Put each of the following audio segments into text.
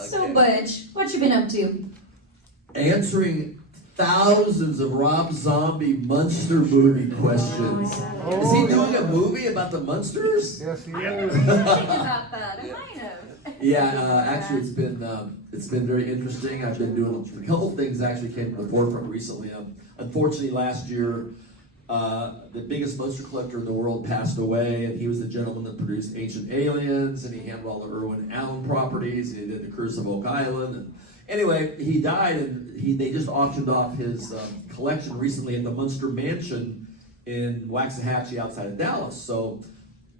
So, Butch, what you been up to? Answering thousands of Rob Zombie Munster movie questions. Is he doing a movie about the Munsters? Yes, he is. Thinking about that, I might have. Yeah, actually, it's been very interesting. I've been doing a couple things actually came to the forefront recently. Unfortunately, last year, the biggest Munster collector in the world passed away, and he was the gentleman that produced Ancient Aliens, and he handled all the Irwin Allen properties, and he did the Curse of Oak Island. And anyway, he died, and they just auctioned off his collection recently at the Munster Mansion in Waxahachie outside of Dallas. So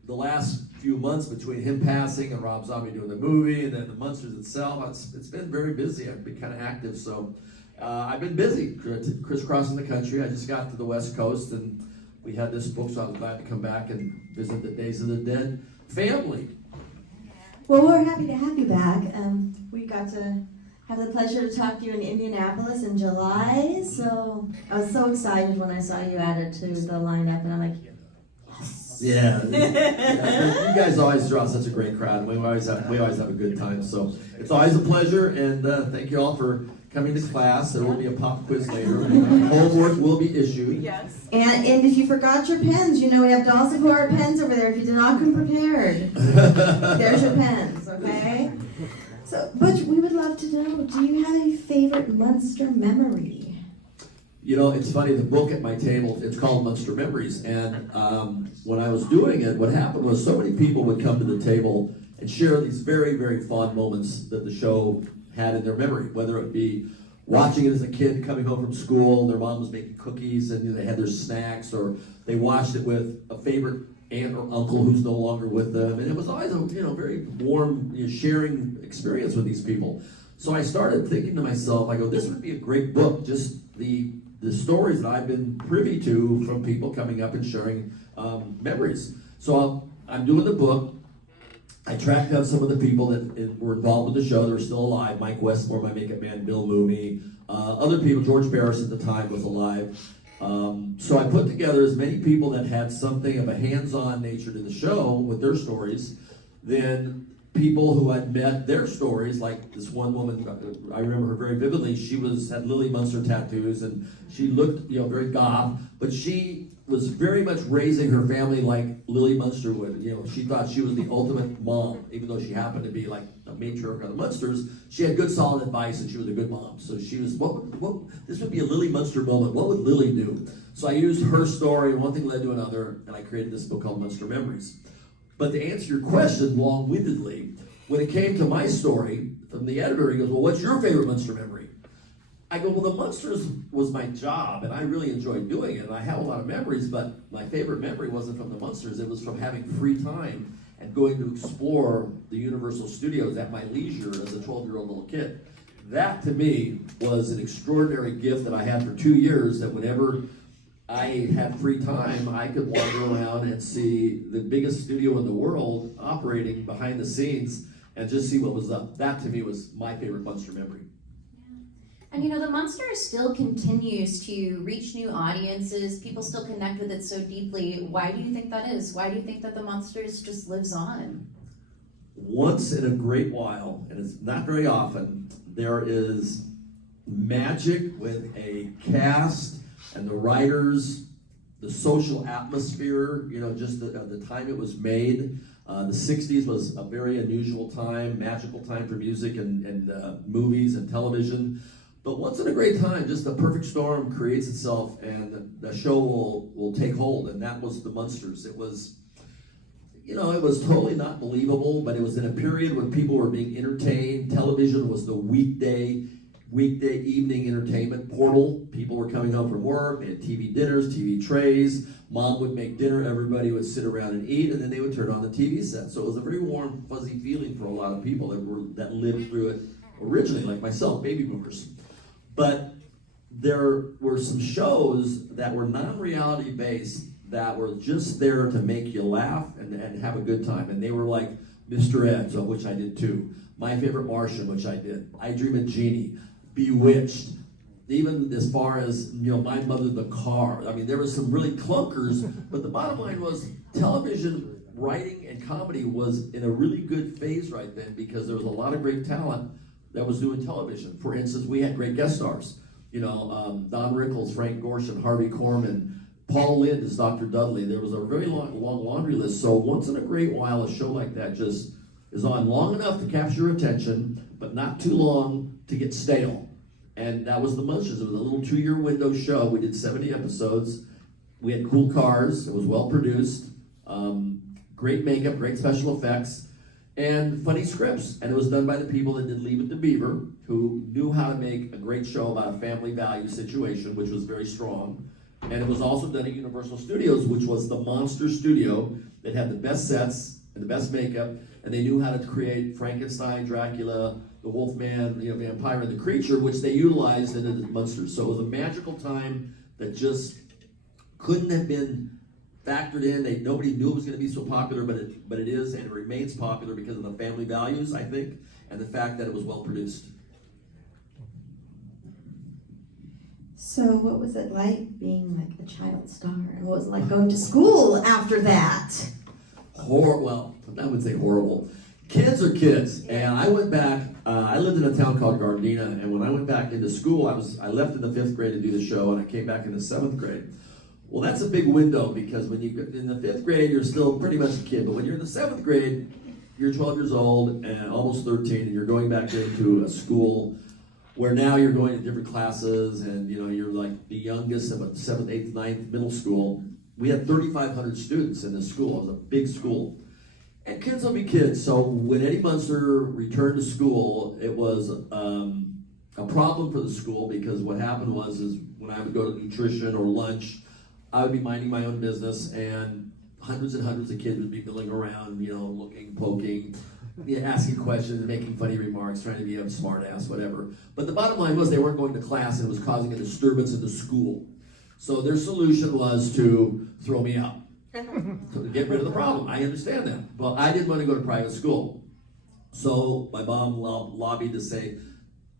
the last few months between him passing and Rob Zombie doing the movie and then the Munsters itself, it's been very busy. I've been kind of active, so I've been busy crisscrossing the country. I just got to the West Coast and we had this book, so I was glad to come back and visit the Days of the Dead family. Well, we're happy to have you back. We got to have the pleasure to talk to you in Indianapolis in July, so I was so excited when I saw you added to the lineup, and I'm like, Yeah, you guys always draw such a great crowd. We always have a good time. So it's always a pleasure, and thank you all for coming to class. There will be a pop quiz later. Homework will be issued. Yes. And if you forgot your pens, you know we have dolls and quarter pens over there. If you did not come prepared, there's your pens. Okay. So, Butch, we would love to know: do you have a favorite Munster memory? You know, it's funny, the book at my table, it's called Munster Memories, and when I was doing it, what happened was so many people would come to the table and share these very, very fond moments that the show had in their memory, whether it be watching it as a kid coming home from school, their mom was making cookies and they had their snacks, or they watched it with a favorite aunt or uncle who's no longer with them, and it was always a very warm sharing experience with these people. So I started thinking to myself, I go, this would be a great book, just the stories that I've been privy to from people coming up and sharing memories. So I'm doing the book. I tracked down some of the people that were involved with the show that are still alive. Mike Westmore, my makeup man, Bill Mooney, other people. George Barris at the time was alive. So I put together as many people that had something of a hands-on nature to the show with their stories, then people who had met their stories, like this one woman, I remember her very vividly. She had Lily Munster tattoos, and she looked, very goth, but she was very much raising her family like Lily Munster would. She thought she was the ultimate mom, even though she happened to be like a matriarch of the Munsters. She had good, solid advice, and she was a good mom. So she was, this would be a Lily Munster moment. What would Lily do? So I used her story, and one thing led to another, and I created this book called Munster Memories. But to answer your question long-windedly, when it came to my story, from the editor, he goes, well, what's your favorite Munster memory? I go, well, the Munsters was my job, and I really enjoyed doing it, and I have a lot of memories, but my favorite memory wasn't from the Munsters. It was from having free time and going to explore the Universal Studios at my leisure as a 12-year-old little kid. That, to me, was an extraordinary gift that I had for 2 years, that whenever I had free time, I could wander around and see the biggest studio in the world operating behind the scenes and just see what was up. That, to me, was my favorite Munster memory. And the Munster still continues to reach new audiences. People still connect with it so deeply. Why do you think that is? Why do you think that the Munsters just lives on? Once in a great while, and it's not very often, there is magic with a cast and the writers, the social atmosphere, just the time it was made. The 60s was a very unusual time, magical time for music and movies and television. But once in a great time, just the perfect storm creates itself, and the show will take hold. And that was the Munsters. It was, it was totally not believable, but it was in a period when people were being entertained. Television was the weekday evening entertainment portal. People were coming home from work, they had TV dinners, TV trays. Mom would make dinner, everybody would sit around and eat, and then they would turn on the TV set. So it was a very warm, fuzzy feeling for a lot of people that lived through it originally, like myself, baby boomers. But there were some shows that were non-reality based that were just there to make you laugh and have a good time. And they were like Mr. Eds, of which I did too. My Favorite Martian, which I did. I Dream of Jeannie. Bewitched. Even as far as, My Mother the Car. I mean, there were some really clunkers, but the bottom line was television writing and comedy was in a really good phase right then because there was a lot of great talent that was doing television. For instance, we had great guest stars. Don Rickles, Frank Gorshin, Harvey Korman, Paul Lynde as Dr. Dudley. There was a very long laundry list. So once in a great while, a show like that just is on long enough to capture your attention, but not too long to get stale. And that was The Munsters. It was a little 2-year window show. We did 70 episodes. We had cool cars. It was well produced. Great makeup, great special effects, and funny scripts. And it was done by the people that did Leave It to Beaver, who knew how to make a great show about a family value situation, which was very strong. And it was also done at Universal Studios, which was the monster studio that had the best sets and the best makeup, and they knew how to create Frankenstein, Dracula, the Wolfman, vampire, and the creature, which they utilized in the Munsters. So it was a magical time that just couldn't have been factored in. Nobody knew it was going to be so popular, but it is, and it remains popular because of the family values, I think, and the fact that it was well produced. So what was it like being like a child star? And what was it like going to school after that? Well, I would say horrible. Kids are kids. And I went back, I lived in a town called Gardena, and when I went back into school, I left in the 5th grade to do the show, and I came back in the 7th grade. Well, that's a big window because when you get in the 5th grade, you're still pretty much a kid. But when you're in the 7th grade, you're 12 years old and almost 13, and you're going back into a school where now you're going to different classes, and you're like the youngest of a 7th, 8th, 9th middle school. We had 3,500 students in this school. It was a big school. And kids will be kids. So when Eddie Munster returned to school, it was a problem for the school because what happened was when I would go to nutrition or lunch, I would be minding my own business, and hundreds and hundreds of kids would be milling around, looking, poking, asking questions, making funny remarks, trying to be a smart ass, whatever. But the bottom line was they weren't going to class, and it was causing a disturbance in the school. So their solution was to throw me out, to get rid of the problem. I understand that. But I didn't want to go to private school. So my mom lobbied to say,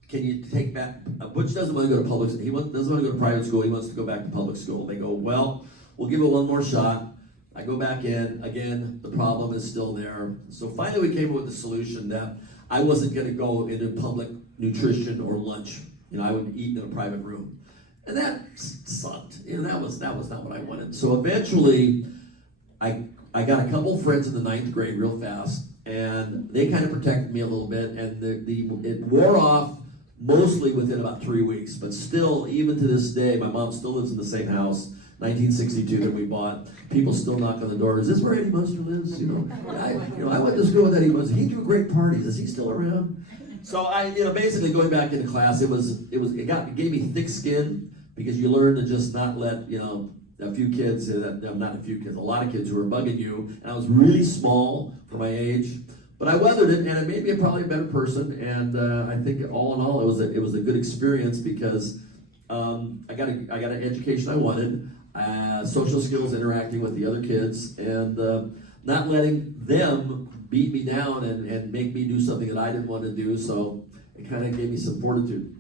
can you take back, Butch doesn't want to go to public school. He doesn't want to go to private school. He wants to go back to public school. They go, well, we'll give it one more shot. I go back in. Again, the problem is still there. So finally we came up with a solution that I wasn't going to go into public nutrition or lunch. I would eat in a private room. And that sucked. That was not what I wanted. So eventually, I got a couple friends in the 9th grade real fast, and they kind of protected me a little bit, and it wore off mostly within about 3 weeks. But still, even to this day, my mom still lives in the same house, 1962 that we bought. People still knock on the door. Is this where Eddie Munster lives? I went to school with Eddie Munster. He threw great parties. Is he still around? So basically going back into class, it gave me thick skin because you learn to just not let a few kids, not a few kids, a lot of kids who were bugging you. And I was really small for my age, but I weathered it, and it made me probably a better person. And I think all in all, it was a good experience because I got an education I wanted, social skills, interacting with the other kids, and not letting them beat me down and make me do something that I didn't want to do. So it kind of gave me some fortitude.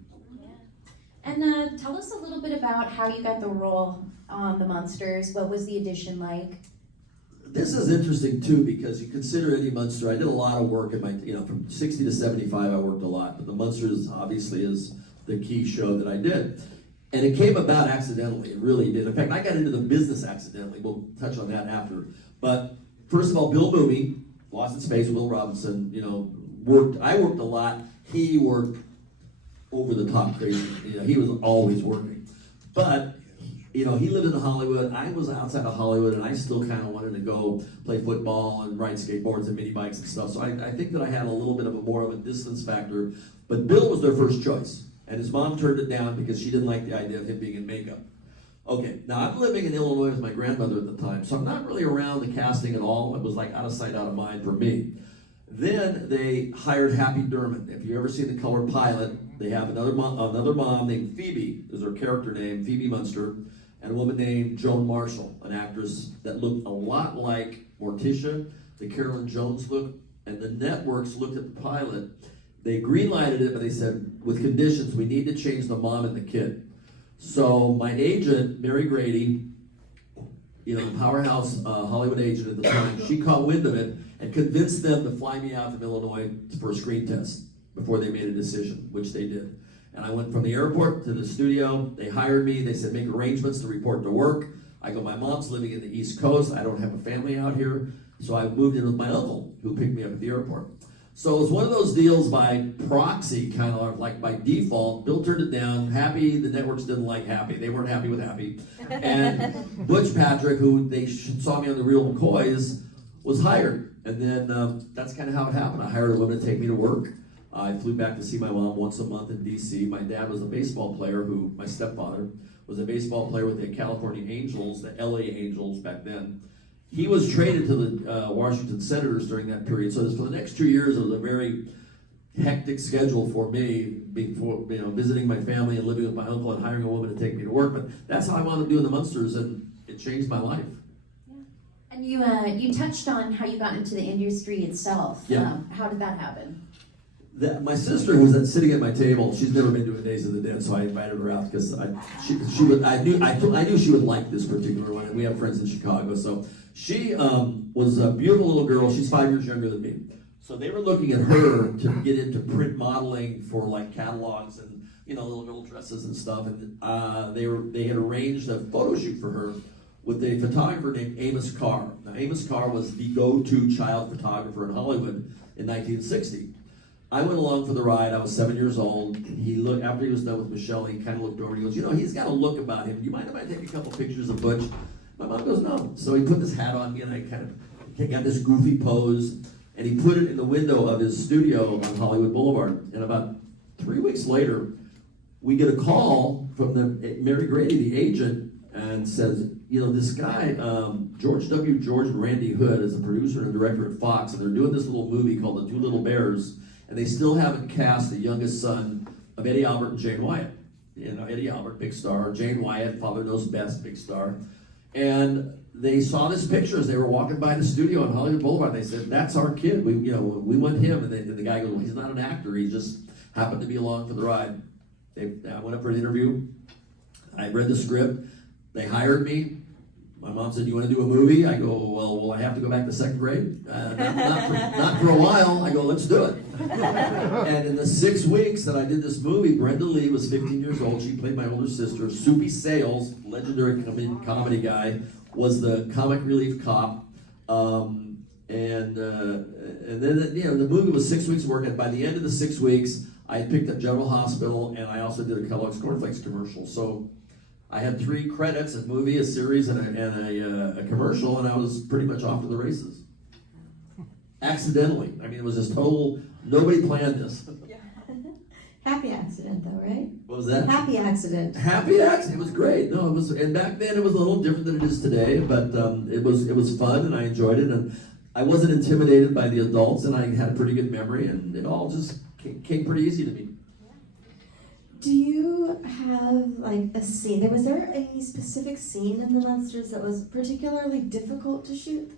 And tell us a little bit about how you got the role on the Munsters. What was the audition like? This is interesting too because you consider Eddie Munster. I did a lot of work in my, from 60 to 75, I worked a lot. But the Munsters obviously is the key show that I did. And it came about accidentally. It really did. In fact, I got into the business accidentally. We'll touch on that after. But first of all, Bill Mooney, Lost in Space, Will Robinson, worked. I worked a lot. He worked over the top crazy. He was always working. But, he lived in Hollywood. I was outside of Hollywood, and I still kind of wanted to go play football and ride skateboards and mini bikes and stuff. So I think that I had a little bit of more of a distance factor. But Bill was their first choice. And his mom turned it down because she didn't like the idea of him being in makeup. Okay, now I'm living in Illinois with my grandmother at the time, so I'm not really around the casting at all. It was like out of sight, out of mind for me. Then they hired Happy Dermott. If you ever see the Color Pilot, they have another mom named Phoebe, is her character name, Phoebe Munster, and a woman named Joan Marshall, an actress that looked a lot like Morticia, the Carolyn Jones look, and the networks looked at the pilot. They green-lighted it, but they said, with conditions, we need to change the mom and the kid. So my agent, Mary Grady, the powerhouse Hollywood agent at the time, she caught wind of it and convinced them to fly me out to Illinois for a screen test before they made a decision, which they did. And I went from the airport to the studio. They hired me. They said, make arrangements to report to work. I go, my mom's living in the East Coast. I don't have a family out here. So I moved in with my uncle, who picked me up at the airport. So it was one of those deals by proxy, kind of like by default. Bill turned it down. Happy, the networks didn't like Happy. They weren't happy with Happy. And Butch Patrick, who they saw me on The Real McCoys, was hired. And then that's kind of how it happened. I hired a woman to take me to work. I flew back to see my mom once a month in D.C. My dad was a baseball player my stepfather, was a baseball player with the California Angels, the L.A. Angels back then. He was traded to the Washington Senators during that period. So for the next 2 years, it was a very hectic schedule for me, before, visiting my family and living with my uncle and hiring a woman to take me to work. But that's how I wound up doing the Munsters, and it changed my life. And you touched on how you got into the industry itself. Yeah. How did that happen? My sister, who's sitting at my table, she's never been to a Days of the Dead, so I invited her out because I knew she would like this particular one, and we have friends in Chicago. So she was a beautiful little girl. She's 5 years younger than me. So they were looking at her to get into print modeling for like catalogs and little dresses and stuff. And they had arranged a photo shoot for her with a photographer named Amos Carr. Now Amos Carr was the go-to child photographer in Hollywood in 1960. I went along for the ride. I was 7 years old. After he was done with Michelle, he kind of looked over and he goes, he's got a look about him. Do you mind if I take a couple pictures of Butch? My mom goes, no. So he put this hat on me and I kind of got this goofy pose, and he put it in the window of his studio on Hollywood Boulevard. And about 3 weeks later, we get a call from Mary Grady, the agent, and says, this guy, George and Randy Hood, is a producer and a director at Fox, and they're doing this little movie called The Two Little Bears, and they still haven't cast the youngest son of Eddie Albert and Jane Wyatt. Eddie Albert, big star. Jane Wyatt, Father Knows Best, big star. And they saw this picture as they were walking by the studio on Hollywood Boulevard. They said, that's our kid. We want him. And the guy goes, well, he's not an actor. He just happened to be along for the ride. I went up for an interview. I read the script. They hired me. My mom said, do you want to do a movie? I go, well, will I have to go back to second grade? Not for a while. I go, let's do it. And in the 6 weeks that I did this movie, Brenda Lee was 15 years old. She played my older sister. Soupy Sales, legendary comedy guy, was the comic relief cop. And then the movie was 6 weeks of work. And by the end of the 6 weeks, I picked up General Hospital, and I also did a Kellogg's Cornflakes commercial. So I had 3 credits, a movie, a series, and a commercial, and I was pretty much off to the races. Accidentally. I mean, it was just total, nobody planned this. Yeah. Happy accident, though, right? What was that? Happy accident. Happy accident. It was great. No, it was, and back then it was a little different than it is today, but it was fun, and I enjoyed it, and I wasn't intimidated by the adults, and I had a pretty good memory, and it all just came pretty easy to me. Do you have like a scene? Was there any specific scene in The Munsters that was particularly difficult to shoot?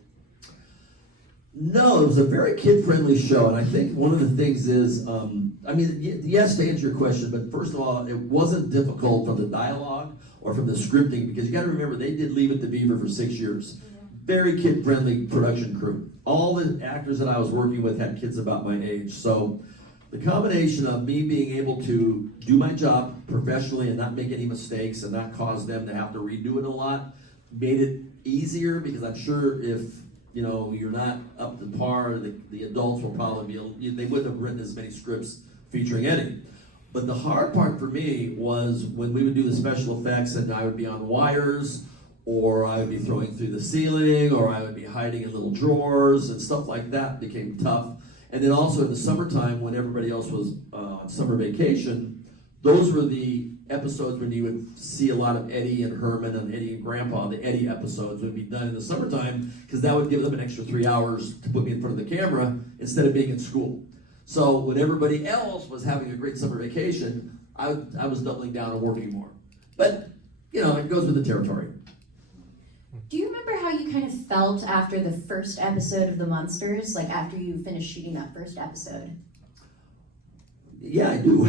No, it was a very kid-friendly show, and I think one of the things is, yes, to answer your question, but first of all, it wasn't difficult from the dialogue or from the scripting, because you got to remember, they did Leave It to Beaver for 6 years. Yeah. Very kid-friendly production crew. All the actors that I was working with had kids about my age, so the combination of me being able to do my job professionally and not make any mistakes and not cause them to have to redo it a lot made it easier, because I'm sure if you're not up to par, the adults will probably they wouldn't have written as many scripts featuring Eddie. But the hard part for me was when we would do the special effects and I would be on wires, or I would be throwing through the ceiling, or I would be hiding in little drawers, and stuff like that became tough. And then also in the summertime, when everybody else was on summer vacation, those were the episodes when you would see a lot of Eddie and Herman and Eddie and Grandpa. The Eddie episodes would be done in the summertime, because that would give them an extra 3 hours to put me in front of the camera instead of being in school. So when everybody else was having a great summer vacation, I was doubling down and working more. But, it goes with the territory. Do you remember how you kind of felt after the first episode of The Munsters, like after you finished shooting that first episode? Yeah, I do.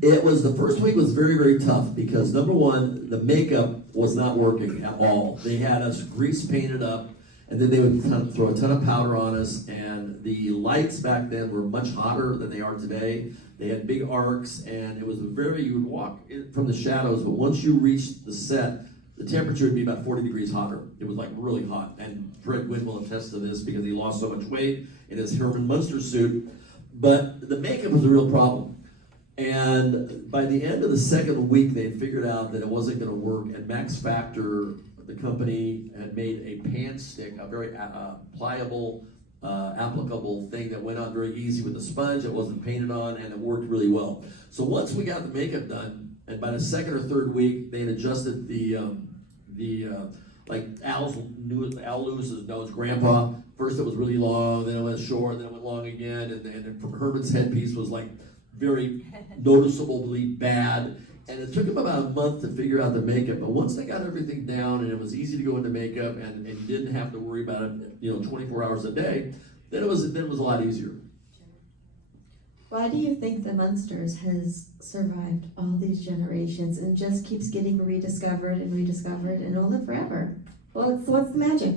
The first week was very, very tough because number one, the makeup was not working at all. They had us grease painted up, and then they would throw a ton of powder on us, and the lights back then were much hotter than they are today. They had big arcs, and it was you would walk from the shadows, but once you reached the set, the temperature would be about 40 degrees hotter. It was like really hot, and Fred Gwynn will attest to this because he lost so much weight in his Herman Munster suit. But the makeup was a real problem. And by the end of the second week, they had figured out that it wasn't going to work. And Max Factor, the company, had made a pan stick, a very pliable, applicable thing that went on very easy with a sponge. It wasn't painted on, and it worked really well. So once we got the makeup done, and by the second or third week, they had adjusted like Al Lewis's nose, Grandpa. First it was really long, then it went short, then it went long again, and Herman's headpiece was like very noticeably bad. And it took him about a month to figure out the makeup, but once they got everything down and it was easy to go into makeup and you didn't have to worry about it, 24 hours a day, then it was a lot easier. Why do you think the Munsters has survived all these generations and just keeps getting rediscovered and will live forever? Well, what's the magic?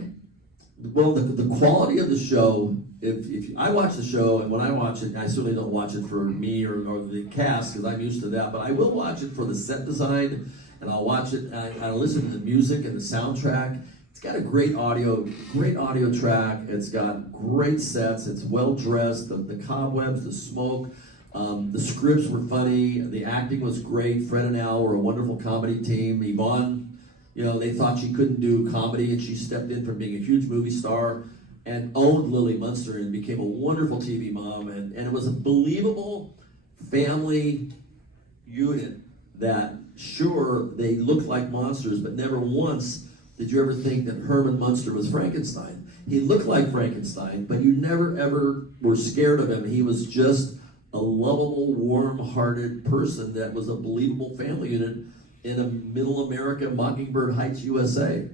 Well, the quality of the show, if I watch the show, and when I watch it, I certainly don't watch it for me or the cast because I'm used to that, but I will watch it for the set design, and I'll watch it, I listen to the music and the soundtrack. It's got a great audio track. It's got great sets. It's well dressed. The cobwebs, the smoke, the scripts were funny. The acting was great. Fred and Al were a wonderful comedy team. Yvonne, they thought she couldn't do comedy, and she stepped in from being a huge movie star and owned Lily Munster and became a wonderful TV mom. And it was a believable family unit that, sure, they looked like monsters, but never once did you ever think that Herman Munster was Frankenstein. He looked like Frankenstein, but you never, ever were scared of him. He was just a lovable, warm-hearted person that was a believable family unit in a middle America, Mockingbird Heights, USA.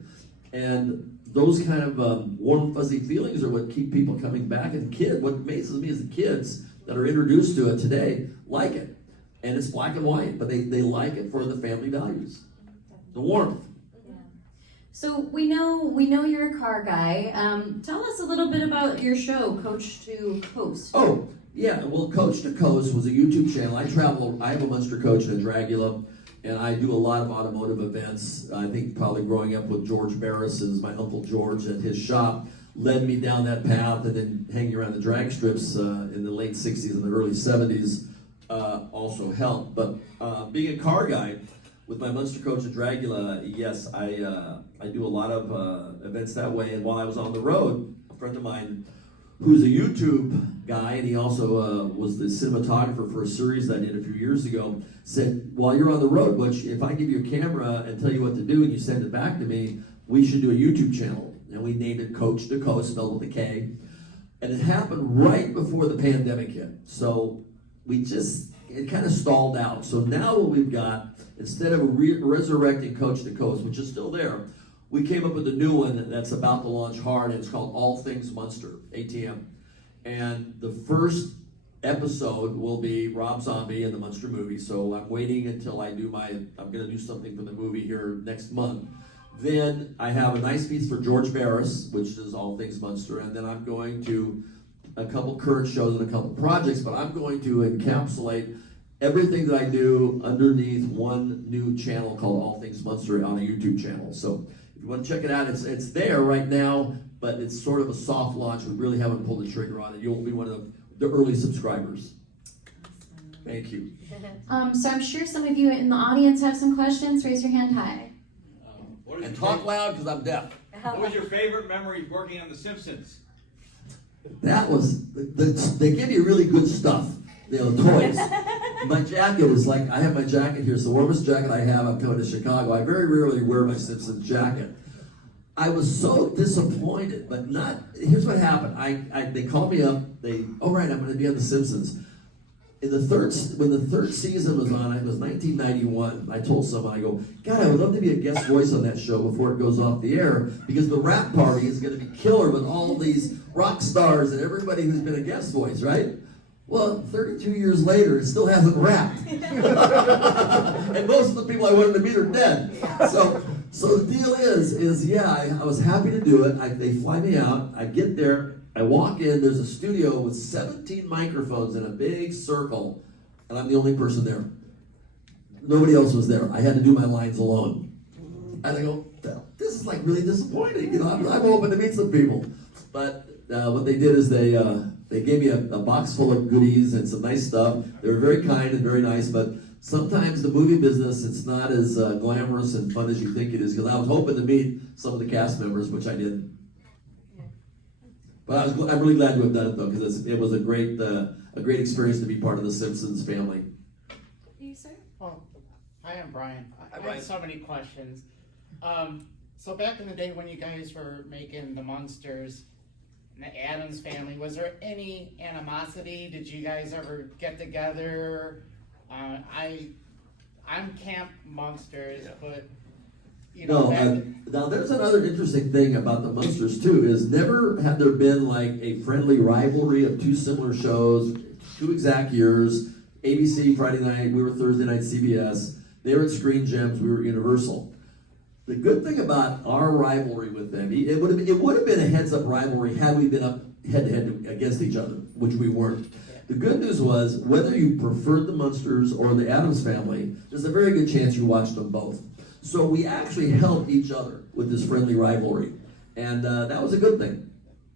And those kind of warm, fuzzy feelings are what keep people coming back. And what amazes me is the kids that are introduced to it today like it. And it's black and white, but they like it for the family values. The warmth. So we know you're a car guy. Tell us a little bit about your show, Coach to Coast. Oh, yeah. Well, Coach to Coast was a YouTube channel. I have a Munster coach and a Dragula, and I do a lot of automotive events. I think probably growing up with George Barris as my Uncle George at his shop led me down that path, and then hanging around the drag strips in the late 60s and the early 70s also helped. But being a car guy, with my Munster coach at Dragula, yes, I do a lot of events that way. And while I was on the road, a friend of mine who's a YouTube guy, and he also was the cinematographer for a series that I did a few years ago, said, while you're on the road, Butch, if I give you a camera and tell you what to do and you send it back to me, we should do a YouTube channel. And we named it Coach to Coast, spelled with a K. And it happened right before the pandemic hit. So it kind of stalled out. So now what we've got, instead of resurrecting Coach to Coast, which is still there, we came up with a new one that's about to launch hard, and it's called All Things Munster, ATM. And the first episode will be Rob Zombie in the Munster movie, so I'm waiting until I'm going to do something for the movie here next month. Then I have a nice piece for George Barris, which is All Things Munster, and then I'm going to a couple current shows and a couple projects, but I'm going to encapsulate everything that I do underneath one new channel called All Things Munster on a YouTube channel. So if you want to check it out, it's there right now, but it's sort of a soft launch. We really haven't pulled the trigger on it. You'll be one of the early subscribers. Thank you. So I'm sure some of you in the audience have some questions. Raise your hand high. And talk loud because I'm deaf. What was your favorite memory working on The Simpsons? That was, they give you really good stuff, toys. My jacket is like, I have my jacket here. It's the warmest jacket I have. I'm coming to Chicago. I very rarely wear my Simpsons jacket. I was so disappointed, but not, here's what happened. They called me up, all right, I'm going to be on The Simpsons. When the third season was on, it was 1991, I told someone, I go, God, I would love to be a guest voice on that show before it goes off the air, because the rap party is going to be killer with all these rock stars and everybody who's been a guest voice, right? Well, 32 years later, it still hasn't wrapped. And most of the people I wanted to meet are dead. So the deal is yeah, I was happy to do it. They fly me out. I get there. I walk in. There's a studio with 17 microphones in a big circle, and I'm the only person there. Nobody else was there. I had to do my lines alone. And I go, this is like really disappointing. You know, I'm hoping to meet some people. But what they did is they gave me a box full of goodies and some nice stuff. They were very kind and very nice, but sometimes the movie business, it's not as glamorous and fun as you think it is, because I was hoping to meet some of the cast members, which I didn't. But I'm really glad to have done it, though, because it was a great experience to be part of the Simpsons family. You, sir? Oh, hi, I'm Brian. I Brian. have so many questions. So back in the day when you guys were making the Munsters and the Addams Family, was there any animosity? Did you guys ever get together? I'm Camp Munsters, but you know. Now there's another interesting thing about the Munsters too, is never had there been like a friendly rivalry of two similar shows, 2 exact years. ABC Friday night, we were Thursday night CBS. They were at Screen Gems, we were at Universal. The good thing about our rivalry with them, it would have been a heads-up rivalry had we been up head-to-head against each other, which we weren't. The good news was, whether you preferred the Munsters or the Addams Family, there's a very good chance you watched them both. So we actually helped each other with this friendly rivalry, and that was a good thing.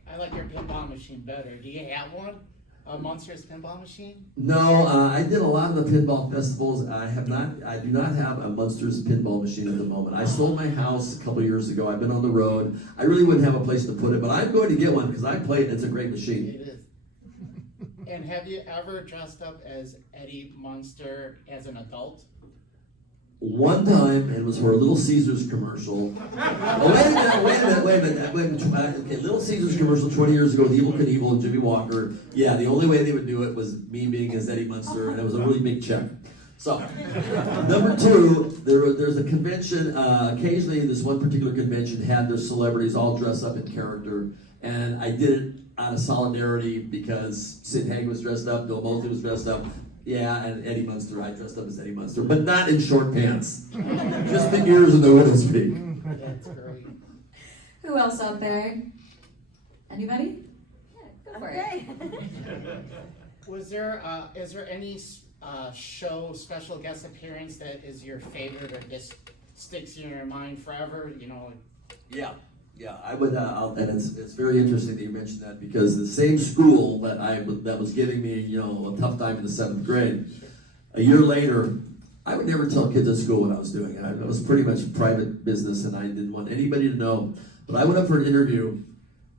I like your pinball machine better. Do you have one? A Munsters pinball machine? No, I did a lot of the pinball festivals. I do not have a Munsters pinball machine at the moment. I sold my house a couple years ago. I've been on the road. I really wouldn't have a place to put it, but I'm going to get one because I play it. It's a great machine. It is. And have you ever dressed up as Eddie Munster as an adult? One time, it was for a Little Caesars commercial. Oh, wait a minute. Okay, Little Caesars commercial 20 years ago with Evel Knievel and Jimmy Walker. Yeah, the only way they would do it was me being as Eddie Munster, and it was a really big check. So, number 2, there's a convention. Occasionally, this one particular convention had their celebrities all dress up in character, and I did it out of solidarity because Sid Haig was dressed up, Bill Mosley was dressed up. Yeah, and Eddie Munster, I dressed up as Eddie Munster, but not in short pants. Just the ears and the widow's peak. That's great. Who else out there? Anybody? Yeah, go for it. Was there, is there any show, special guest appearance that is your favorite or just sticks in your mind forever? You know. Yeah, I would, and it's very interesting that you mentioned that, because the same school that was giving me, you know, a tough time in the 7th grade, a year later, I would never tell kids at school what I was doing. It was pretty much private business, and I didn't want anybody to know. But I went up for an interview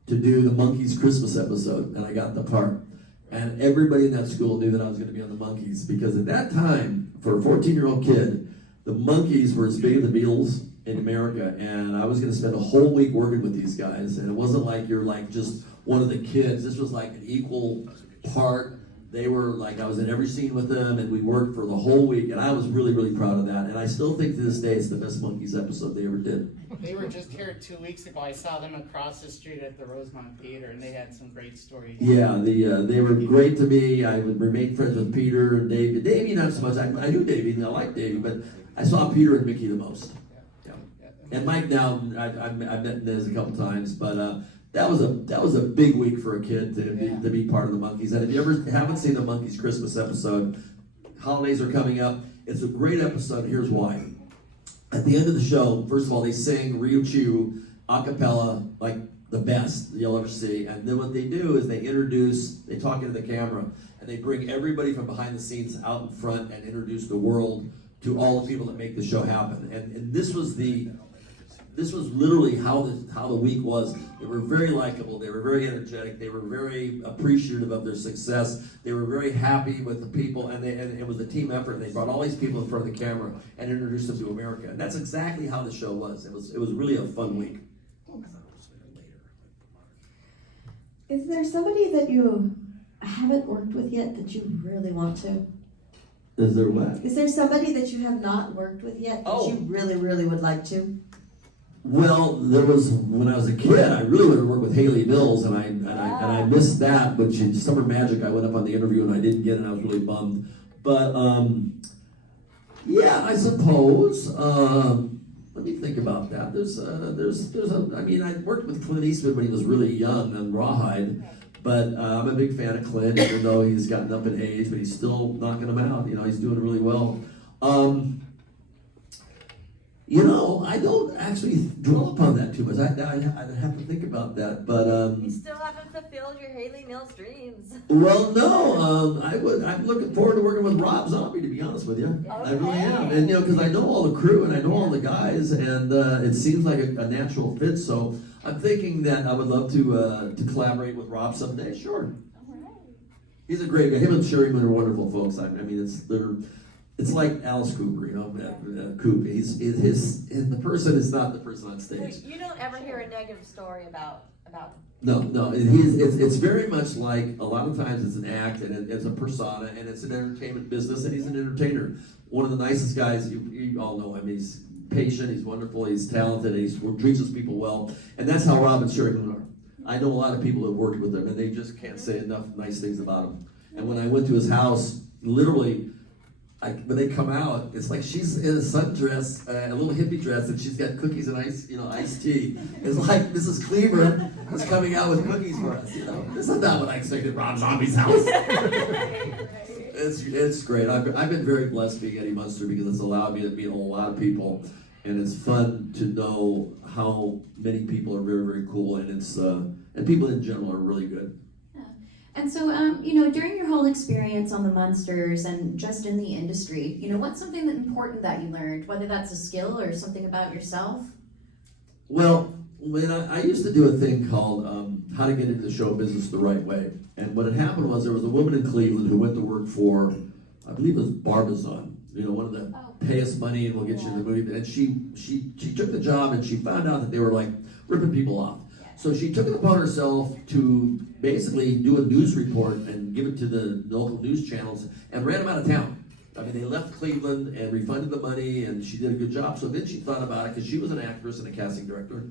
to do the Monkees Christmas episode, and I got the part. And everybody in that school knew that I was going to be on the Monkees, because at that time, for a 14-year-old kid, the Monkees were as big as the Beatles in America, and I was going to spend a whole week working with these guys, and it wasn't like you're like just one of the kids. This was like an equal part. They were like, I was in every scene with them, and we worked for the whole week, and I was really, really proud of that, and I still think to this day it's the best Monkees episode they ever did. They were just here 2 weeks ago. I saw them across the street at the Rosemont Theater, and they had some great stories. Yeah, they were great to me. I would remain friends with Peter and Davey. Davey, not so much. I knew Davey, and I liked Davey, but I saw Peter and Mickey the most. And Mike now, I've met Nez a couple times, but that was a big week for a kid to be part of the Monkees. And if you ever haven't seen the Monkees Christmas episode, holidays are coming up. It's a great episode. Here's why. At the end of the show, first of all, they sing Ryu Chu a cappella like the best you'll ever see. And then what they do is they talk into the camera, and they bring everybody from behind the scenes out in front and introduce the world to all the people that make the show happen. And this was literally how the week was. They were very likable. They were very energetic. They were very appreciative of their success. They were very happy with the people, and it was a team effort. And they brought all these people in front of the camera and introduced them to America. And that's exactly how the show was. It was really a fun week. Is there somebody that you haven't worked with yet that you really want to? Is there what? Is there somebody that you have not worked with yet that you really, really would like to? Well, there was when I was a kid, I really wanted to work with Haley Mills, and I missed that. But Summer Magic, I went up on the interview and I didn't get it. And I was really bummed. But yeah, I suppose. Let me think about that. I mean, I worked with Clint Eastwood when he was really young on Rawhide. But I'm a big fan of Clint, even though he's gotten up in age, but he's still knocking them out. You know, he's doing really well. You know, I don't actually dwell upon that too much. I'd have to think about that. But You still haven't fulfilled your Haley Mills dreams. well, no, I'm looking forward to working with Rob Zombie, to be honest with you. I really am. And, you know, because I know all the crew and I know all the guys, and it seems like a natural fit. So I'm thinking that I would love to collaborate with Rob someday. Sure. He's a great guy. Him and Sherryman are wonderful folks. I mean, it's like Alice Cooper, you know, Coop. The person is not the person on stage. You don't ever hear a negative story about No. It's very much like a lot of times it's an act and it's a persona and it's an entertainment business and he's an entertainer. One of the nicest guys, you all know him. He's patient, he's wonderful, he's talented, he treats his people well, and that's how Rob and Sherryman are. I know a lot of people who have worked with him and they just can't say enough nice things about him. And when I went to his house, literally, when they come out, it's like she's in a sundress, a little hippie dress, and she's got cookies and iced tea. It's like Mrs. Cleaver is coming out with cookies for us. You know, this is not what I expected Rob Zombie's house. It's great. I've been very blessed being Eddie Munster because it's allowed me to meet a lot of people, and it's fun to know how many people are very, very cool, and and people in general are really good. And so, you know, during your whole experience on the Munsters and just in the industry, you know, what's something important that you learned, whether that's a skill or something about yourself? Well, when I used to do a thing called How to Get Into the Show Business the Right Way. And what had happened was there was a woman in Cleveland who went to work for, I believe it was Barbizon, you know, one of the pay us money and we'll get you in the movie. And she took the job and she found out that they were like ripping people off. So she took it upon herself to basically do a news report and give it to the local news channels and ran them out of town. I mean, they left Cleveland and refunded the money, and she did a good job. So then she thought about it, because she was an actress and a casting director.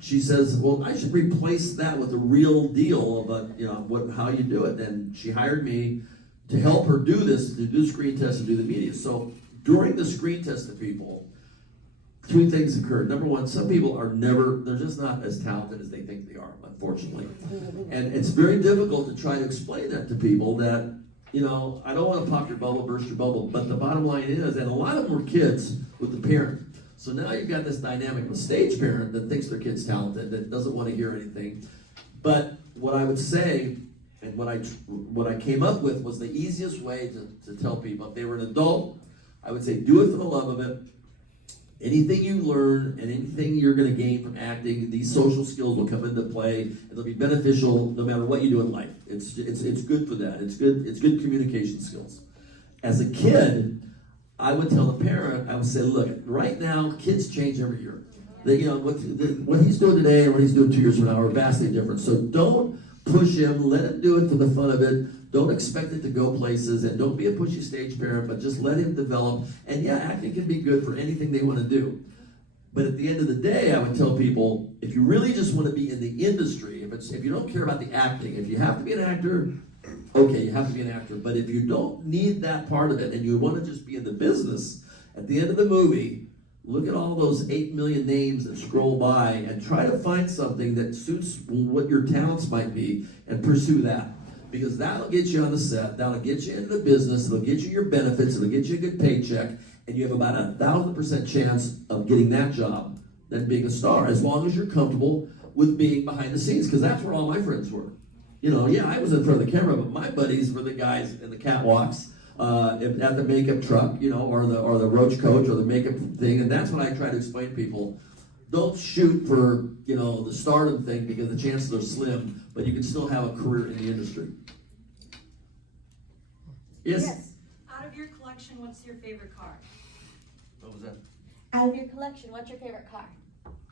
She says, well, I should replace that with a real deal about, you know, how you do it. And she hired me to help her do this, to do screen tests and do the media. So during the screen test of people, two things occurred. Number one, some people they're just not as talented as they think they are, unfortunately. And it's very difficult to try to explain that to people that, you know, I don't want to pop your bubble, burst your bubble, but the bottom line is, and a lot of them were kids with the parent. So now you've got this dynamic of a stage parent that thinks their kid's talented, that doesn't want to hear anything. But what I would say, and what I came up with was the easiest way to tell people, if they were an adult, I would say do it for the love of it. Anything you learn and anything you're going to gain from acting, these social skills will come into play, and they'll be beneficial no matter what you do in life. It's good for that. It's good communication skills. As a kid, I would tell a parent, I would say, look, right now, kids change every year. You know, what he's doing today and what he's doing 2 years from now are vastly different. So don't push him. Let him do it for the fun of it. Don't expect it to go places, and don't be a pushy stage parent, but just let him develop. And yeah, acting can be good for anything they want to do. But at the end of the day, I would tell people, if you really just want to be in the industry, if you don't care about the acting, if you have to be an actor, okay, you have to be an actor. But if you don't need that part of it and you want to just be in the business, at the end of the movie, look at all those 8 million names that scroll by and try to find something that suits what your talents might be and pursue that. Because that'll get you on the set, that'll get you into the business, it'll get you your benefits, it'll get you a good paycheck, and you have about 1,000% chance of getting that job than being a star, as long as you're comfortable with being behind the scenes, because that's where all my friends were. You know, yeah, I was in front of the camera, but my buddies were the guys in the catwalks, at the makeup truck, you know, or the roach coach or the makeup thing, and that's what I try to explain to people. Don't shoot for, you know, the stardom thing, because the chances are slim, but you can still have a career in the industry. Yes? Out of your collection, what's your favorite car? What was that? Out of your collection, what's your favorite car?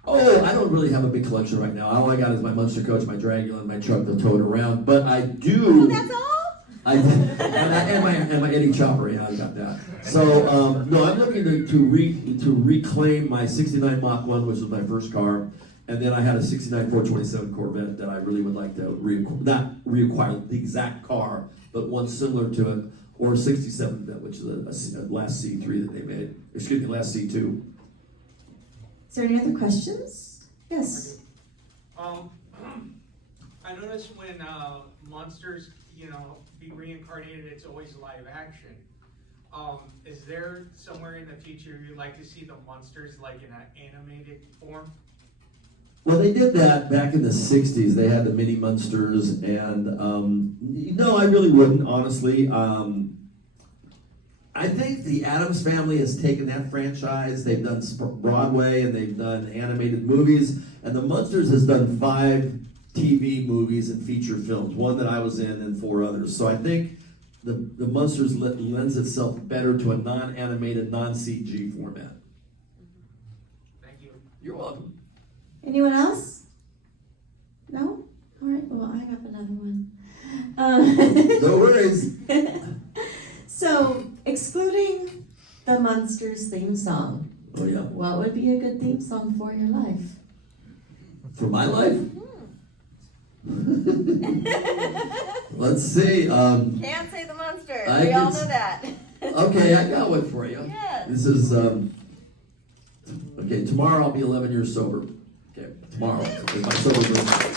Oh, I don't really have a big collection right now. All I got is my Munster Coach, my Dragula, and my truck to tow it around. But I do. Oh, that's all? I did, and my Eddie Chopper, yeah, I got that. So no, I'm looking to reclaim my '69 Mach 1, which was my first car, and then I had a '69 427 Corvette that I really would like to not reacquire the exact car, but one similar to it, or a '67 Vet, which is a last C3 that they made. Excuse me, last C2. Is there any other questions? Yes. I noticed when monsters, be reincarnated, it's always live action. Is there somewhere in the future you'd like to see the monsters like in an animated form? Well, they did that back in the '60s. They had the mini Munsters, and no, I really wouldn't, honestly. I think the Addams Family has taken that franchise. They've done Broadway, and they've done animated movies, and the Munsters has done 5 TV movies and feature films, one that I was in and 4 others. So I think the Munsters lends itself better to a non-animated, non-CG format. Thank you. You're welcome. Anyone else? No? All right, well, I have another one. No worries. So, excluding the Munsters theme song, Oh, yeah. what would be a good theme song for your life? For my life? Let's see. Can't say the monsters. I We all can know that. Okay, I got one for you. Yes. This is, okay, tomorrow I'll be 11 years sober. Okay, tomorrow is my sober birthday.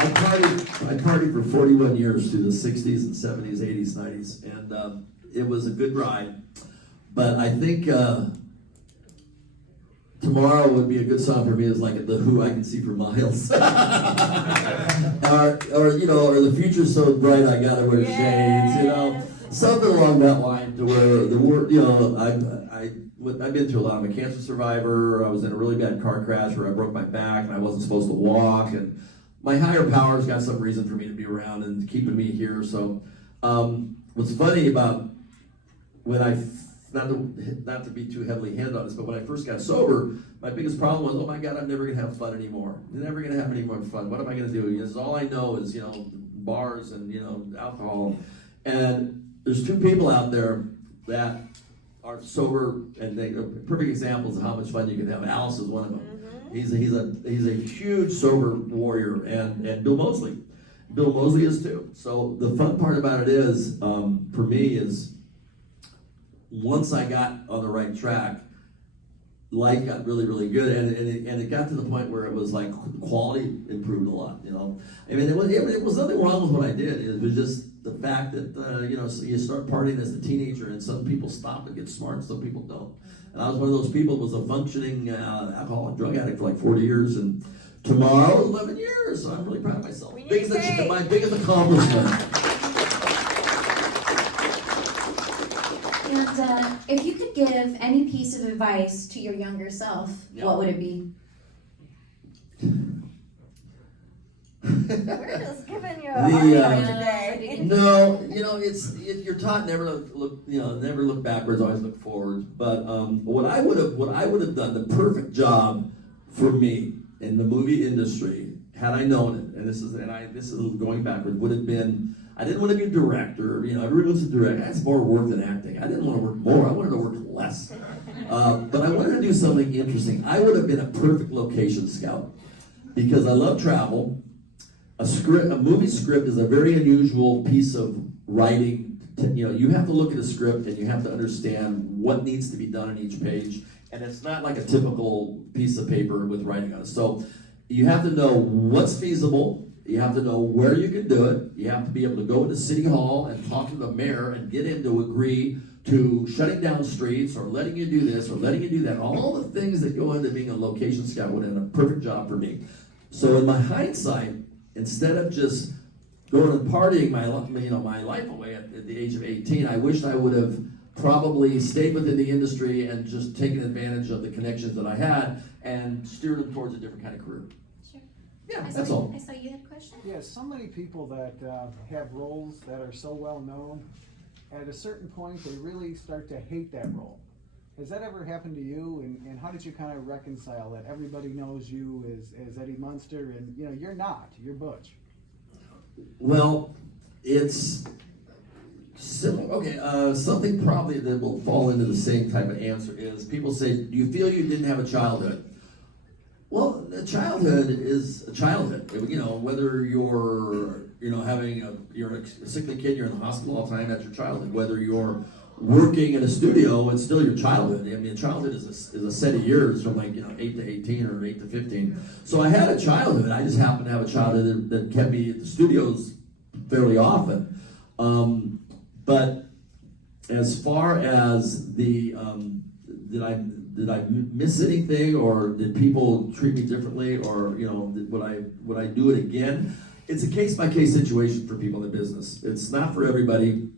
I partied for 41 years through the 60s and 70s, 80s, 90s, and it was a good ride. But I think tomorrow would be a good song for me is like The Who, I Can See for Miles. or the future's so bright I gotta wear shades, something along that line to where the word, I've been through a lot. I'm a cancer survivor. I was in a really bad car crash where I broke my back and I wasn't supposed to walk, and my higher power's got some reason for me to be around and keeping me here. So what's funny about when not to be too heavily handed on this, but when I first got sober, my biggest problem was, oh my God, I'm never gonna have fun anymore. I'm never gonna have any more fun. What am I gonna do? Because all I know is, bars and, alcohol. And there's 2 people out there that are sober, and they are perfect examples of how much fun you can have. Alice is one of them. He's a huge sober warrior, and Bill Moseley. Bill Moseley is too. So the fun part about it is, for me, is once I got on the right track, life got really, really good, and it got to the point where it was like quality improved a lot. I mean, it was nothing wrong with what I did. It was just the fact that so you start partying as a teenager, and some people stop and get smart, and some people don't. And I was one of those people who was a functioning alcohol and drug addict for like 40 years, and tomorrow is 11 years, so I'm really proud of myself. We need to say. My biggest accomplishment. And if you could give any piece of advice to your younger self, what would it be? We're just giving you a hard time today. No, you're taught never to never look backwards, always look forwards. But what I would have done, the perfect job for me in the movie industry, had I known it, and this is going backwards, would have been, I didn't want to be a director. Everyone wants to direct. That's more work than acting. I didn't want to work more. I wanted to work less. But I wanted to do something interesting. I would have been a perfect location scout because I love travel. A movie script is a very unusual piece of writing. You have to look at a script and you have to understand what needs to be done on each page. And it's not like a typical piece of paper with writing on it. So you have to know what's feasible. You have to know where you can do it. You have to be able to go into City Hall and talk to the mayor and get him to agree to shutting down streets or letting you do this or letting you do that. All the things that go into being a location scout would have been a perfect job for me. So in my hindsight, instead of just going and partying my life away at the age of 18, I wished I would have probably stayed within the industry and just taken advantage of the connections that I had and steered them towards a different kind of career. Sure. Yeah, that's all. I saw you had a question. Yeah, so many people that have roles that are so well known, at a certain point they really start to hate that role. Has that ever happened to you? And how did you kind of reconcile that? Everybody knows you as Eddie Munster, and you're not. You're Butch. Well, it's similar. Okay, something probably that will fall into the same type of answer is people say, do you feel you didn't have a childhood? Well, a childhood is a childhood. You know, whether you're, you know, you're a sickly kid, you're in the hospital all the time, that's your childhood. Whether you're working in a studio, it's still your childhood. I mean, childhood is a set of years from like, you know, 8 to 18 or 8 to 15. So I had a childhood. I just happened to have a childhood that kept me at the studios fairly often. But as far as the, did I miss anything, or did people treat me differently, or, you know, would I do it again? It's a case-by-case situation for people in the business. It's not for everybody.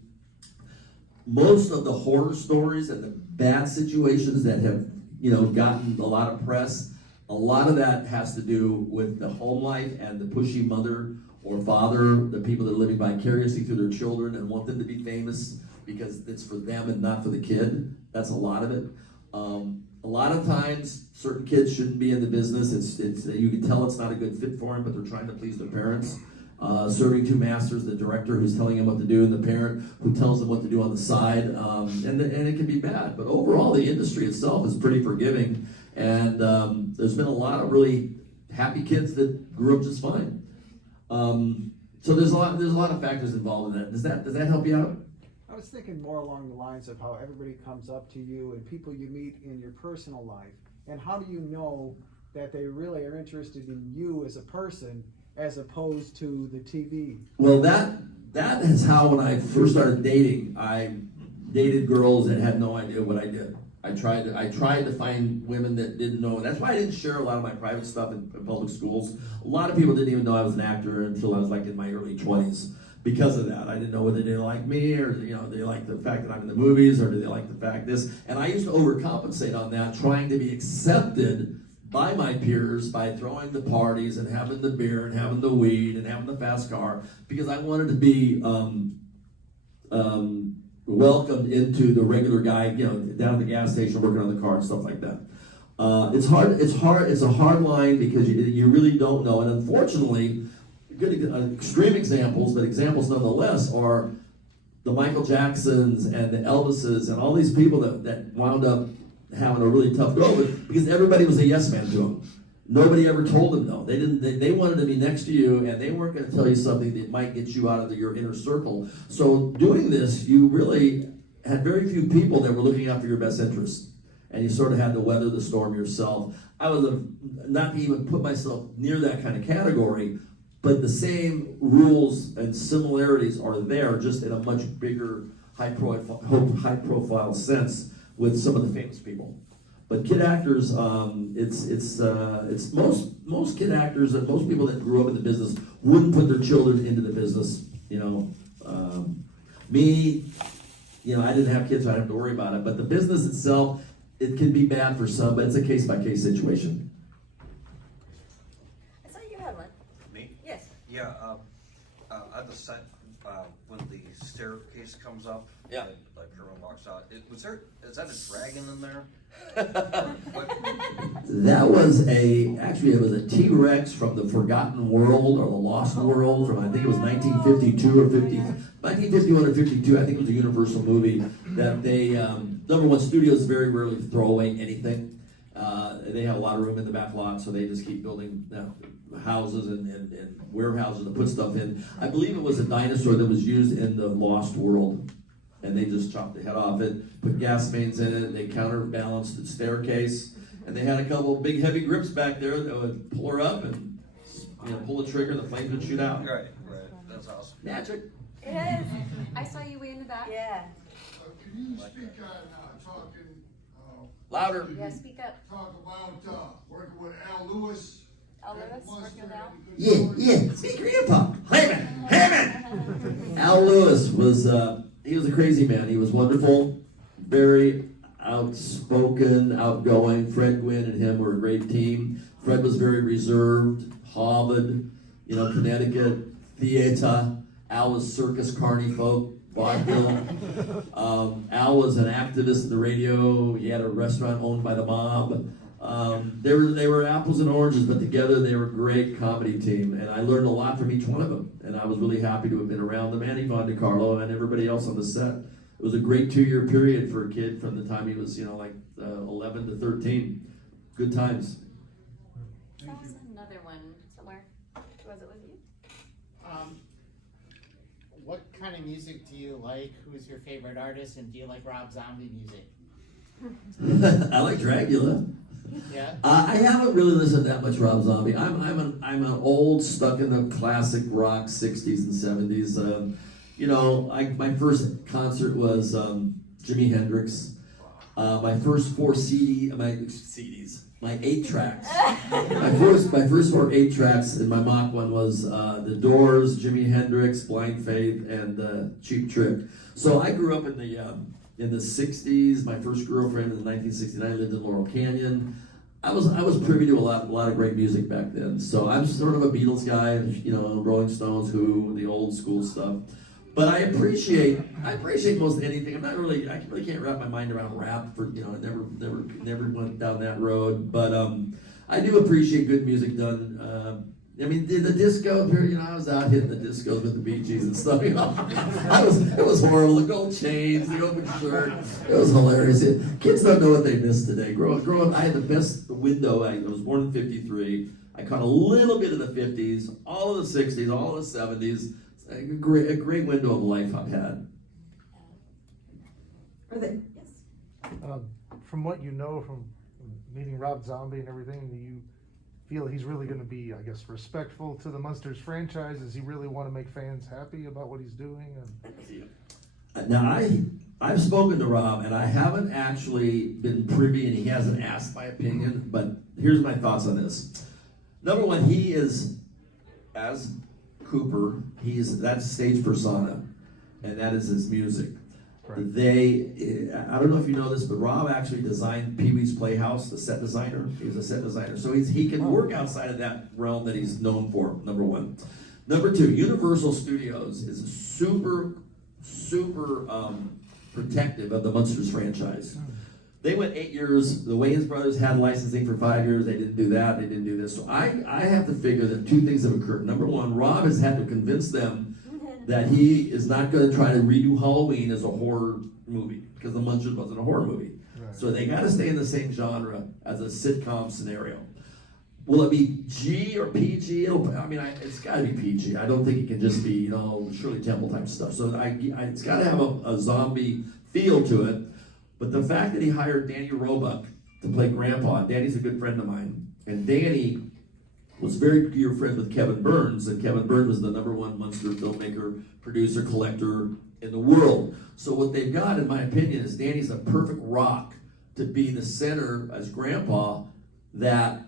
Most of the horror stories and the bad situations that have, you know, gotten a lot of press, a lot of that has to do with the home life and the pushy mother or father, the people that are living vicariously through their children and want them to be famous because it's for them and not for the kid. That's a lot of it. A lot of times, certain kids shouldn't be in the business. It's you can tell it's not a good fit for them, but they're trying to please their parents. Serving two masters, the director who's telling them what to do, and the parent who tells them what to do on the side, and it can be bad. But overall, the industry itself is pretty forgiving, and there's been a lot of really happy kids that grew up just fine. So there's a lot of factors involved in that. Does that help you out? I was thinking more along the lines of how everybody comes up to you and people you meet in your personal life, and how do you know that they really are interested in you as a person as opposed to the TV? Well, that is how, when I first started dating, I dated girls that had no idea what I did. I tried to find women that didn't know. That's why I didn't share a lot of my private stuff in public schools. A lot of people didn't even know I was an actor until I was like in my early 20s. Because of that, I didn't know whether they liked me, or, you know, they like the fact that I'm in the movies, or do they like the fact this. And I used to overcompensate on that, trying to be accepted by my peers by throwing the parties and having the beer and having the weed and having the fast car, because I wanted to be welcomed into the regular guy, you know, down at the gas station working on the car and stuff like that. It's a hard line, because you really don't know. And unfortunately, good extreme examples, but examples nonetheless, are the Michael Jacksons and the Elvises and all these people that wound up having a really tough go of it, because everybody was a yes man to them. Nobody ever told them no. They wanted to be next to you, and they weren't going to tell you something that might get you out of your inner circle. So doing this, you really had very few people that were looking out for your best interest, and you sort of had to weather the storm yourself. I would have not even put myself near that kind of category, but the same rules and similarities are there, just in a much bigger, high-profile sense with some of the famous people. But kid actors, it's most kid actors and most people that grew up in the business wouldn't put their children into the business. You know, me, you know, I didn't have kids, so I didn't have to worry about it. But the business itself, it can be bad for some, but it's a case-by-case situation. I saw you had one. Me? Yes. Yeah, at the set, when the staircase comes up, Yeah. and like everyone walks out, is that a dragon in there? That was it was a T-Rex from the Forgotten World or the Lost World from, I think it was 1952 or 1951 or 52. I think it was a Universal movie that they, number one, studios very rarely throw away anything. They have a lot of room in the back lot, so they just keep building houses and warehouses to put stuff in. I believe it was a dinosaur that was used in the Lost World, and they just chopped the head off it, put gas mains in it, they counterbalanced the staircase, and they had a couple of big heavy grips back there that would pull her up and, you know, pull the trigger and the flames would shoot out. Right, that's awesome. Magic. It is. I saw you way in the back. Yeah. Can you speak talking, Louder. Yeah, speak up. talk about working with Al Lewis? Al Lewis, working with Al? Yeah. Speak grandpa. Heyman. Al Lewis was, he was a crazy man. He was wonderful, very outspoken, outgoing. Fred Gwynn and him were a great team. Fred was very reserved, Harvard, you know, Connecticut, theater. Al was circus, carny folk, vaudeville. Al was an activist in the radio. He had a restaurant owned by the mob. They were apples and oranges, but together they were a great comedy team, and I learned a lot from each one of them. And I was really happy to have been around them, and Yvonne DiCarlo and everybody else on the set. It was a great 2-year period for a kid from the time he was, 11 to 13. Good times. Tell us another one somewhere. Was it with you? What kind of music do you like? Who's your favorite artist? And do you like Rob Zombie music? I like Dracula. Yeah. I haven't really listened to that much Rob Zombie. I'm an old, stuck in the classic rock 60s and 70s. My first concert was Jimi Hendrix. My first 4 CDs, my 8 tracks. my first 4 8 tracks, and my mock one was The Doors, Jimi Hendrix, Blind Faith, and Cheap Trick. So I grew up in the 60s. My first girlfriend in 1969 lived in Laurel Canyon. I was privy to a lot of great music back then. So I'm sort of a Beatles guy, Rolling Stones, Who, the old school stuff. But I appreciate most anything. I really can't wrap my mind around rap for, never went down that road. But I do appreciate good music done. The disco period, I was out hitting the discos with the Bee Gees and stuff. It was horrible. The gold chains, the open shirt. It was hilarious. Kids don't know what they missed today. Growing up, I had the best window. I was born in '53. I caught a little bit of the '50s, all of the '60s, all of the '70s. A great window of life I've had. From what you know from meeting Rob Zombie and everything, do you feel he's really going to be, I guess, respectful to the Munsters franchise? Does he really want to make fans happy about what he's doing? Now, I've spoken to Rob, and I haven't actually been privy, and he hasn't asked my opinion, but here's my thoughts on this. Number one, he is, as Cooper, that's stage persona, and that is his music. Right. I don't know if you know this, but Rob actually designed Pee-wee's Playhouse, the set designer. He was a set designer, so he can work outside of that realm that he's known for, number one. Number two, Universal Studios is super protective of the Munsters franchise. They went 8 years. The Wayans brothers had licensing for 5 years. They didn't do that. They didn't do this. So I have to figure that 2 things have occurred. Number one, Rob has had to convince them that he is not going to try to redo Halloween as a horror movie, because the Munsters wasn't a horror movie. Right. So they got to stay in the same genre as a sitcom scenario. Will it be G or PG? It's got to be PG. I don't think it can just be, Shirley Temple type stuff. So it's got to have a zombie feel to it. But the fact that he hired Danny Roebuck to play Grandpa, Danny's a good friend of mine, and Danny was very dear friend with Kevin Burns, and Kevin Burns was the #1 Munster filmmaker, producer, collector in the world. So what they've got, in my opinion, is Danny's a perfect rock to be the center as Grandpa that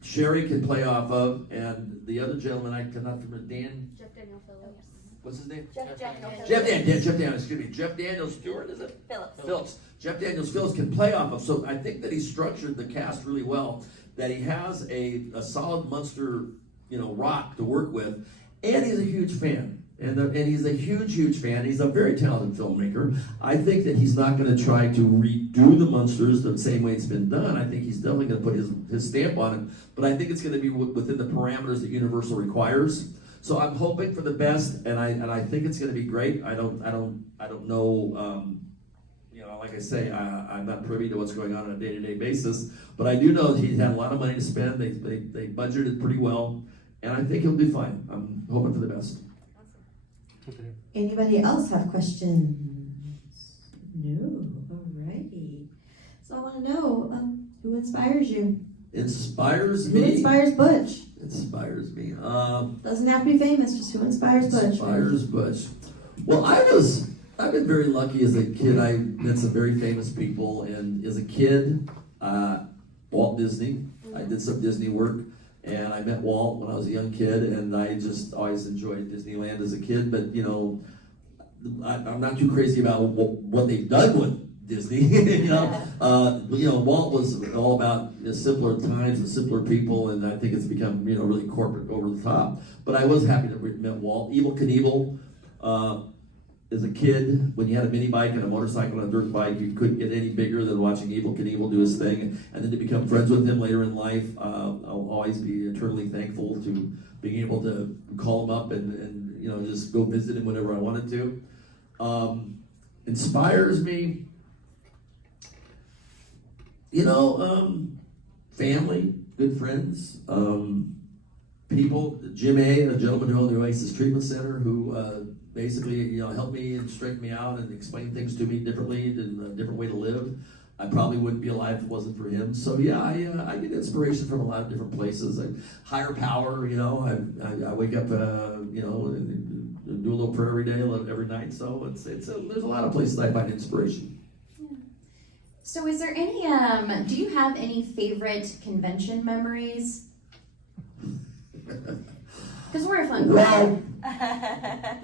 Sherry can play off of, and the other gentleman, I cannot remember, Jeff Daniel Phillips. What's his name? Jeff Daniel Phillips. Jeff Daniels Stewart, is it? Phillips. Jeff Daniels Phillips can play off of. So I think that he structured the cast really well, that he has a solid Munster, rock to work with, and he's a huge fan. And he's a huge fan. He's a very talented filmmaker. I think that he's not going to try to redo the Munsters the same way it's been done. I think he's definitely going to put his stamp on it. But I think it's going to be within the parameters that Universal requires. So I'm hoping for the best, and I think it's going to be great. I don't know. Like I say, I'm not privy to what's going on a day-to-day basis, but I do know that he's had a lot of money to spend. They budgeted pretty well, and I think he'll do fine. I'm hoping for the best. Anybody else have questions? No. Alrighty. So I want to know who inspires you. Inspires me. Who inspires Butch? Inspires me. Doesn't have to be famous. Just who inspires Butch? Inspires Butch. Well, I've been very lucky as a kid. I met some very famous people, and as a kid, Walt Disney. I did some Disney work, and I met Walt when I was a young kid, and I just always enjoyed Disneyland as a kid. But I'm not too crazy about what they've done with Disney. Walt was all about the simpler times and simpler people, and I think it's become really corporate over the top. But I was happy to meet Walt. Evel Knievel. as a kid, when you had a mini bike and a motorcycle and a dirt bike, you couldn't get any bigger than watching Evel Knievel do his thing. And then to become friends with him later in life, I'll always be eternally thankful to being able to call him up and you know, just go visit him whenever I wanted to. Inspires me, you know, family, good friends, people. Jim A., a gentleman who owned the Oasis Treatment Center, who basically, you know, helped me and straightened me out and explained things to me differently and a different way to live. I probably wouldn't be alive if it wasn't for him. So yeah, I get inspiration from a lot of different places. Higher power, you know. I wake up, you know, and do a little prayer every day, every night. So there's a lot of places I find inspiration. Yeah. So is there any, do you have any favorite convention memories? Because we're a fun group. Well,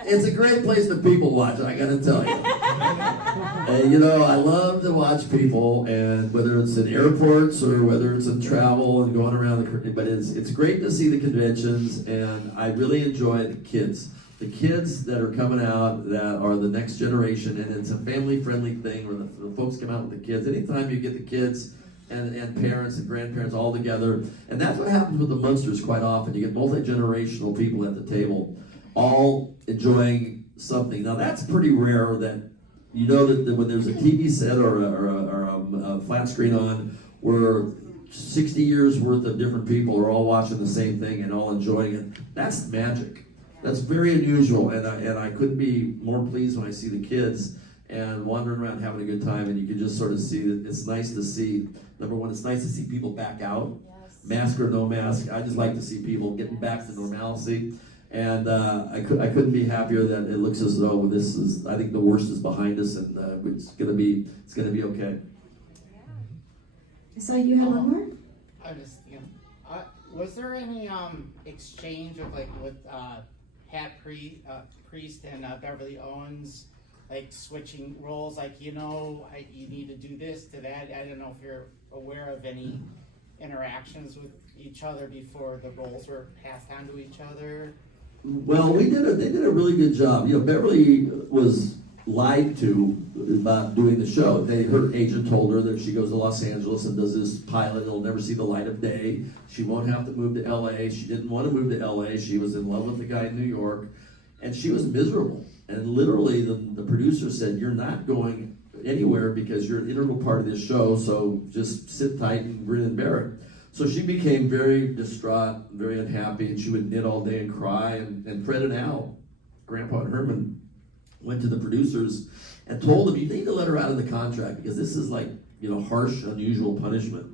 it's a great place to people watch, I gotta tell you. And you know, I love to watch people, and whether it's in airports or whether it's in travel and going around but it's great to see the conventions, and I really enjoy the kids. The kids that are coming out that are the next generation, and it's a family-friendly thing where the folks come out with the kids. Anytime you get the kids and parents and grandparents all together, and that's what happens with the Munsters quite often. You get multi-generational people at the table, all enjoying something. Now that's pretty rare that you know that when there's a TV set or a flat screen on where 60 years worth of different people are all watching the same thing and all enjoying it. That's magic. That's very unusual, and I couldn't be more pleased when I see the kids and wandering around having a good time, and you can just sort of see that it's nice to see. Number one, it's nice to see people back out, yes. Mask or no mask. I just like to see people getting back to normalcy, and I couldn't be happier that it looks as though this is. I think the worst is behind us, and it's gonna be okay. So you have one more? I just, you know, was there any exchange of like with Pat Priest and Beverly Owens? Like switching roles, like, you know, you need to do this, to that. I don't know if you're aware of any interactions with each other before the roles were passed on to each other. Well, they did a really good job. You know, Beverly was lied to about doing the show. Her agent told her that she goes to Los Angeles and does this pilot. It'll never see the light of day. She won't have to move to LA. She didn't want to move to LA. She was in love with the guy in New York, and she was miserable. And literally, the producer said, "You're not going anywhere because you're an integral part of this show, so just sit tight and grin and bear it." So she became very distraught, very unhappy, and she would knit all day and cry. And Fred and Al, Grandpa and Herman, went to the producers and told them, "You need to let her out of the contract because this is like, you know, harsh, unusual punishment."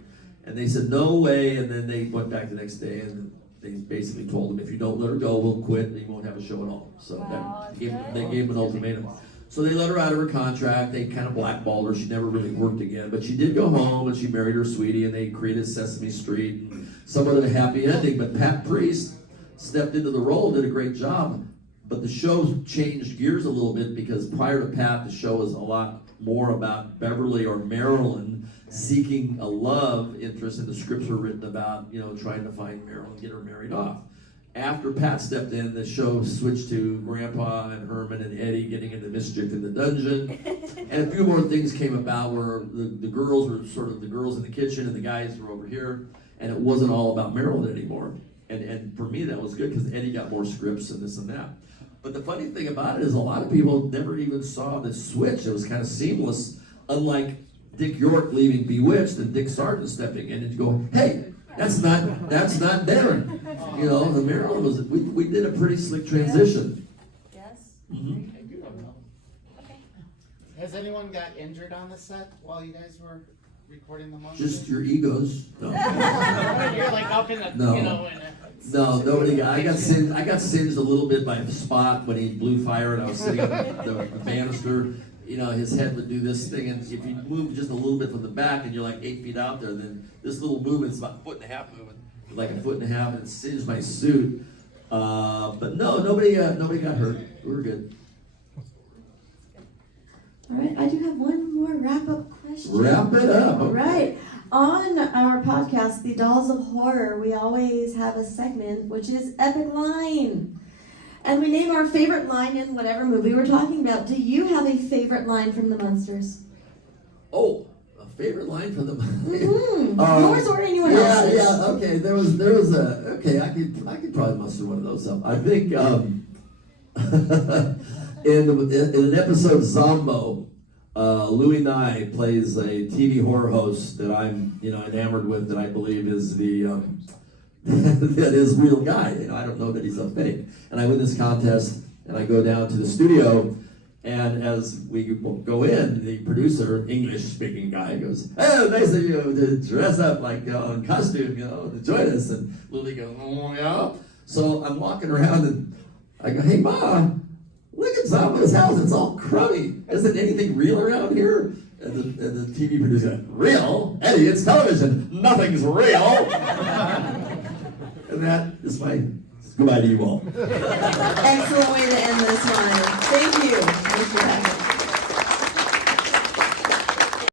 And they said, "No way." And then they went back the next day and they basically told them, "If you don't let her go, we'll quit and you won't have a show at all." So they gave them an ultimatum. So they let her out of her contract. They kind of blackballed her. She never really worked again. But she did go home and she married her sweetie and they created Sesame Street and somewhat of a happy ending. But Pat Priest stepped into the role, did a great job. But the show changed gears a little bit because prior to Pat, the show was a lot more about Beverly or Marilyn seeking a love interest, and the scripts were written about, you know, trying to find Marilyn, get her married off. After Pat stepped in, the show switched to Grandpa and Herman and Eddie getting into mischief in the dungeon. And a few more things came about where the girls were sort of the girls in the kitchen and the guys were over here, and it wasn't all about Marilyn anymore. And for me, that was good because Eddie got more scripts and this and that. But the funny thing about it is a lot of people never even saw the switch. It was kind of seamless, unlike Dick York leaving Bewitched and Dick Sargent stepping in and you go, "Hey, that's not Darren." You know, the Marilyn was, we did a pretty slick transition. Yes. Mm-hmm. Okay. Has anyone got injured on the set while you guys were recording the Munsters? Just your egos. No. You're like up in the, No. you know, No, nobody got. I got singed a little bit by Spot when he blew fire and I was sitting on the banister. You know, his head would do this thing, and if you move just a little bit from the back and you're like 8 feet out there, then this little movement's about a foot and a half movement, like a foot and a half, and it singed my suit. But no, nobody got hurt. We were good. All right, I do have one more wrap-up question. Wrap it up. All right. On our podcast, The Dolls of Horror, we always have a segment which is Epic Line. And we name our favorite line in whatever movie we're talking about. Do you have a favorite line from the Munsters? Oh, a favorite line from the. Yours or anyone else's? Yeah. Okay, there was a. Okay, I could probably muster one of those up. I think in an episode of Zombo, Louis Nye plays a TV horror host that I'm enamored with, that I believe is the that is real guy. I don't know that he's a fake. And I win this contest, and I go down to the studio. And as we go in, the producer, English-speaking guy, goes, "Oh, nice of you to dress up like in costume, to join us." And Lily goes, "Oh, yeah." So I'm walking around and I go, "Hey, Ma, look at Zombo's house. It's all crummy. Isn't anything real around here?" And the TV producer goes, "Real? Eddie, it's television. Nothing's real." And that is my goodbye to you all. Excellent way to end this one.